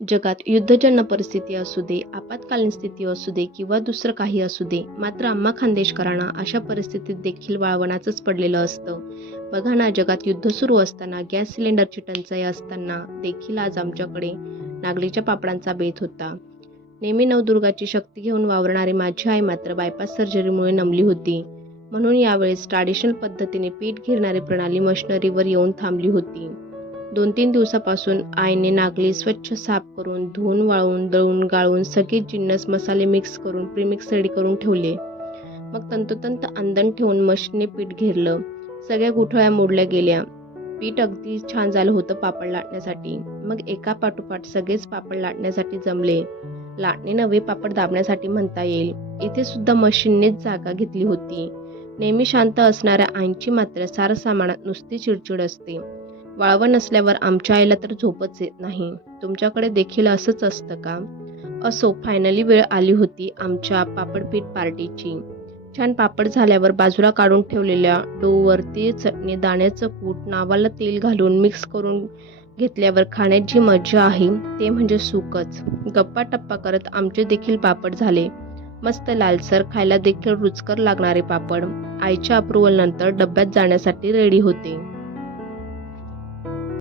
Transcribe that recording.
जगात युद्धजन्य परिस्थिती असू दे, आपत्कालीन स्थिती असू दे किंवा दुसरं काही असू दे, मात्र आम्हा खानदेशकरांना अशा परिस्थितीत देखील वाळवणाचंच पडलेलं असतं. बघा ना, जगात युद्ध सुरू असताना, गॅस सिलेंडरची टंचाई असताना देखील आज आमच्याकडे नागलीच्या पापडांचा बेत होता. नेहमी नवदुर्गाची शक्ती घेऊन वावरणारी माझी आई मात्र बायपास सर्जरीमुळे नमली होती. म्हणून यावेळेस ट्रॅडिशनल पद्धतीने पीठ घेरणारी प्रणाली मशिनरीवर येऊन थांबली होती. 2-3 दिवसापासून आईने नागली स्वच्छ साफ करून, धुवून, वाळवून, दळून, गाळून सगळे जिन्नस मसाले मिक्स करून प्रीमिक्स रेडी करून ठेवले. मग तंतोतंत आंदण ठेवून मशीनने पीठ घेरलं. सगळ्या गुठळ्या मोडल्या गेल्या. पीठ अगदी छान झालं होतं पापड लाटण्यासाठी. मग एका पाठोपाठ सगळेच पापड लाटण्यासाठी जमले. लाटणे नव्हे, पापड दाबण्यासाठी म्हणता येईल. इथे सुद्धा मशीननेच जागा घेतली होती. नेहमी शांत असणाऱ्या आईंची मात्र सारं सामानात नुसती चिडचिड असते. वाळवण नसल्यावर आमच्या आईला तर झोपच येत नाही. तुमच्याकडे देखील असंच असतं का? असो, फायनली वेळ आली होती आमच्या पापडपीठ पार्टीची. छान पापड झाल्यावर बाजूला काढून ठेवलेल्या डोवर तीळ, चटणी, दाण्याचं कूट, नावाला तेल घालून मिक्स करून घेतल्यावर खाण्यात जी मजा आहे ते म्हणजे सुखच. गप्पा टप्पा करत आमचे देखील पापड झाले. मस्त लालसर, खायला देखील रुचकर लागणारे पापड आईच्या अप्रुव्हल नंतर डब्यात जाण्यासाठी रेडी होते.